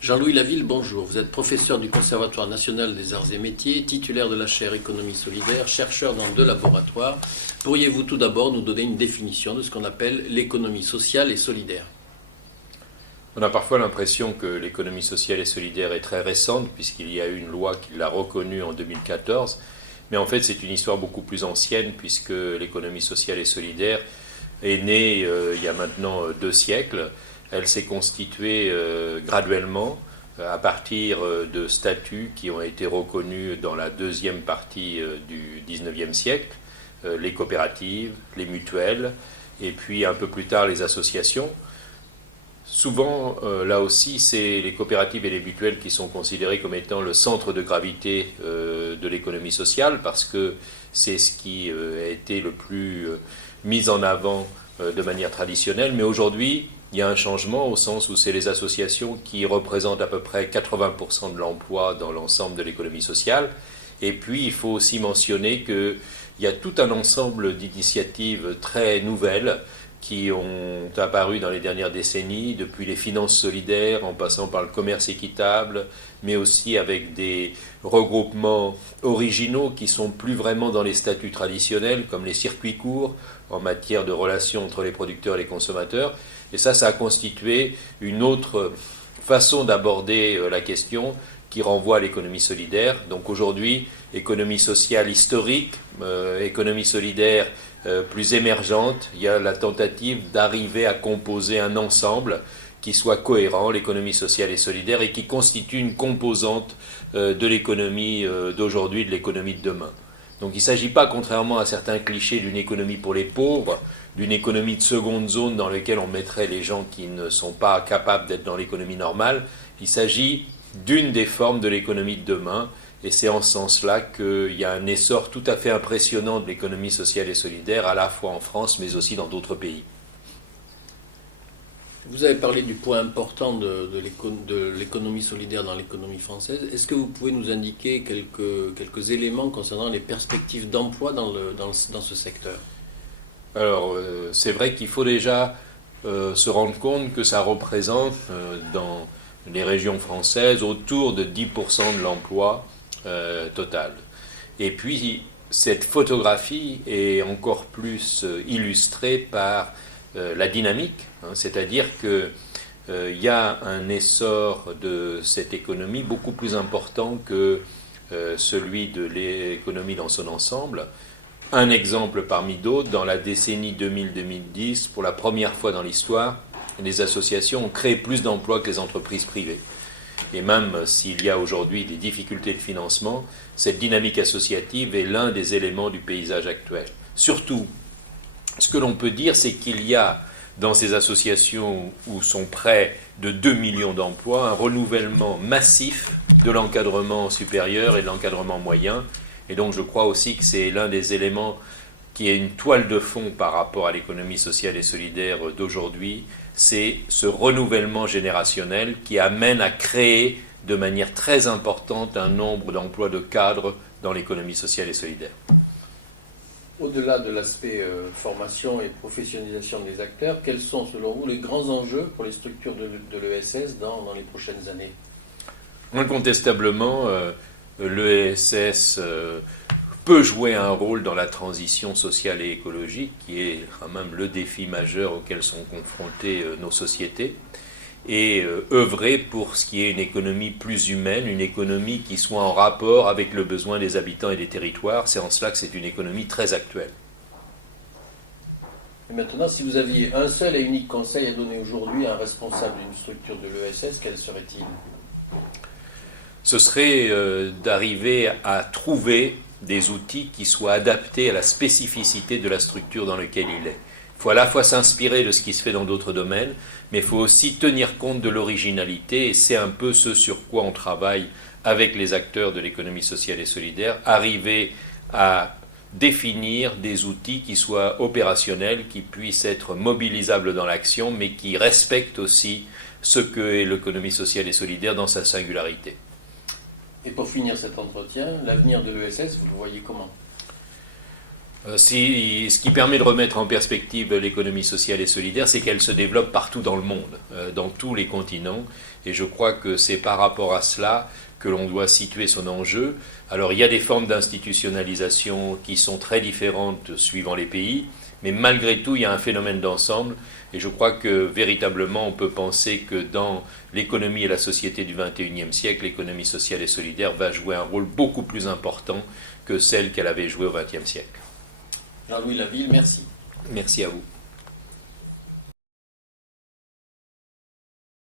Jean-Louis Laville, bonjour. Vous êtes professeur du Conservatoire national des arts et métiers, titulaire de la chaire Économie solidaire, chercheur dans 2 laboratoires. Pourriez-vous tout d'abord nous donner une définition de ce qu'on appelle l'économie sociale et solidaire? On a parfois l'impression que l'économie sociale et solidaire est très récente, puisqu'il y a eu une loi qui l'a reconnue en 2014. Mais en fait, c'est une histoire beaucoup plus ancienne, puisque l'économie sociale et solidaire est née il y a maintenant 2 siècles. Elle s'est constituée graduellement à partir de statuts qui ont été reconnus dans la deuxième partie du XIXe siècle, les coopératives, les mutuelles, et puis un peu plus tard les associations. Souvent, là aussi, c'est les coopératives et les mutuelles qui sont considérées comme étant le centre de gravité de l'économie sociale, parce que c'est ce qui a été le plus mis en avant de manière traditionnelle. Mais aujourd'hui, il y a un changement au sens où c'est les associations qui représentent à peu près 80% de l'emploi dans l'ensemble de l'économie sociale. Et puis, il faut aussi mentionner qu'il y a tout un ensemble d'initiatives très nouvelles qui ont apparu dans les dernières décennies, depuis les finances solidaires, en passant par le commerce équitable, mais aussi avec des regroupements originaux qui sont plus vraiment dans les statuts traditionnels, comme les circuits courts, en matière de relations entre les producteurs et les consommateurs. Et ça a constitué une autre façon d'aborder la question qui renvoie à l'économie solidaire. Donc aujourd'hui, économie sociale historique, économie solidaire plus émergente, il y a la tentative d'arriver à composer un ensemble qui soit cohérent, l'économie sociale et solidaire, et qui constitue une composante de l'économie d'aujourd'hui, de l'économie de demain. Donc il ne s'agit pas, contrairement à certains clichés, d'une économie pour les pauvres, d'une économie de seconde zone dans laquelle on mettrait les gens qui ne sont pas capables d'être dans l'économie normale. Il s'agit d'une des formes de l'économie de demain, et c'est en ce sens-là qu'il y a un essor tout à fait impressionnant de l'économie sociale et solidaire, à la fois en France, mais aussi dans d'autres pays. Vous avez parlé du point important de l'économie solidaire dans l'économie française. Est-ce que vous pouvez nous indiquer quelques éléments concernant les perspectives d'emploi dans ce secteur? Alors, c'est vrai qu'il faut déjà se rendre compte que ça représente dans les régions françaises autour de 10% de l'emploi total. Et puis, cette photographie est encore plus illustrée par la dynamique, c'est-à-dire qu'il y a un essor de cette économie beaucoup plus important que celui de l'économie dans son ensemble. Un exemple parmi d'autres, dans la décennie 2000-2010, pour la première fois dans l'histoire, les associations ont créé plus d'emplois que les entreprises privées. Et même s'il y a aujourd'hui des difficultés de financement, cette dynamique associative est l'un des éléments du paysage actuel. Surtout, ce que l'on peut dire, c'est qu'il y a dans ces associations où sont près de 2 millions d'emplois un renouvellement massif de l'encadrement supérieur et de l'encadrement moyen. Et donc je crois aussi que c'est l'un des éléments qui est une toile de fond par rapport à l'économie sociale et solidaire d'aujourd'hui, c'est ce renouvellement générationnel qui amène à créer de manière très importante un nombre d'emplois de cadres dans l'économie sociale et solidaire. Au-delà de l'aspect formation et professionnalisation des acteurs, quels sont selon vous les grands enjeux pour les structures de l'ESS dans les prochaines années? Incontestablement, l'ESS peut jouer un rôle dans la transition sociale et écologique, qui est quand même le défi majeur auquel sont confrontées nos sociétés, et œuvrer pour ce qui est une économie plus humaine, une économie qui soit en rapport avec le besoin des habitants et des territoires. C'est en cela que c'est une économie très actuelle. Et maintenant, si vous aviez un seul et unique conseil à donner aujourd'hui à un responsable d'une structure de l'ESS, quel serait-il? Ce serait d'arriver à trouver des outils qui soient adaptés à la spécificité de la structure dans laquelle il est. Il faut à la fois s'inspirer de ce qui se fait dans d'autres domaines, mais il faut aussi tenir compte de l'originalité, et c'est un peu ce sur quoi on travaille avec les acteurs de l'économie sociale et solidaire, arriver à définir des outils qui soient opérationnels, qui puissent être mobilisables dans l'action, mais qui respectent aussi ce qu'est l'économie sociale et solidaire dans sa singularité. Et pour finir cet entretien, l'avenir de l'ESS, vous le voyez comment? Ce qui permet de remettre en perspective l'économie sociale et solidaire, c'est qu'elle se développe partout dans le monde, dans tous les continents. Et je crois que c'est par rapport à cela que l'on doit situer son enjeu. Alors il y a des formes d'institutionnalisation qui sont très différentes suivant les pays, mais malgré tout il y a un phénomène d'ensemble. Et je crois que véritablement on peut penser que dans l'économie et la société du XXIe siècle, l'économie sociale et solidaire va jouer un rôle beaucoup plus important que celle qu'elle avait joué au XXe siècle. Jean-Louis Laville, merci. Merci à vous.